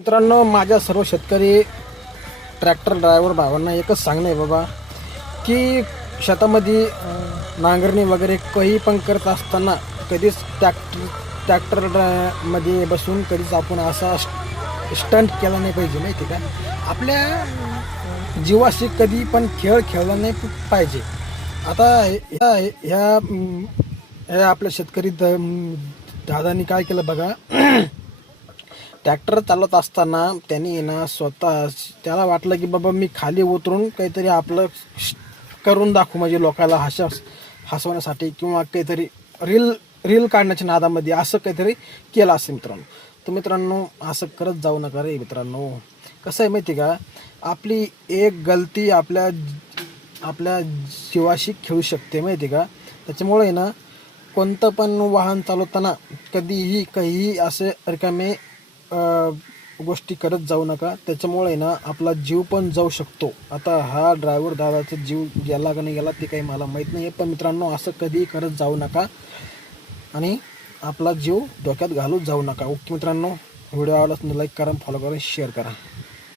मित्रांनो, माझ्या सर्व शेतकरी ट्रॅक्टर ड्रायव्हर भावांना एकच सांगणं आहे बाबा, की शेतामध्ये नांगरणी वगैरे काही पण करत असताना कधीच ट्रॅक्टर मध्ये बसून कधीच आपण असा स्टंट केला नाही पाहिजे, माहिती का. आपल्या जीवाशी कधी पण खेळ खेळला नाही पाहिजे. आता ह्या आपल्या शेतकरी दादांनी काय केलं बघा. ट्रॅक्टर चालवत असताना त्यांनी ना स्वतः त्याला वाटलं की बाबा मी खाली उतरून काहीतरी आपलं करून दाखवू, म्हणजे लोकांना हसवण्यासाठी किंवा काहीतरी रील रील काढण्याच्या नादामध्ये असं काहीतरी केलं असेल मित्रांनो. तर मित्रांनो, असं करत जाऊ नका रे मित्रांनो. कसं आहे माहिती का, आपली एक गलती आपल्या आपल्या जीवाशी खेळू शकते, माहिती का. त्याच्यामुळे ना कोणतं पण वाहन चालवताना कधीही काहीही असे रिकामे गोष्टी करत जाऊ नका. त्याच्यामुळे ना आपला जीव पण जाऊ शकतो. आता हा ड्रायव्हर दादाचा जीव गेला का नाही गेला ते काही मला माहीत नाही, पण मित्रांनो असं कधीही करत जाऊ नका आणि आपला जीव डोक्यात घालून जाऊ नका. ओके मित्रांनो, व्हिडिओ आवडला लाईक करा, फॉलो करा, शेअर करा.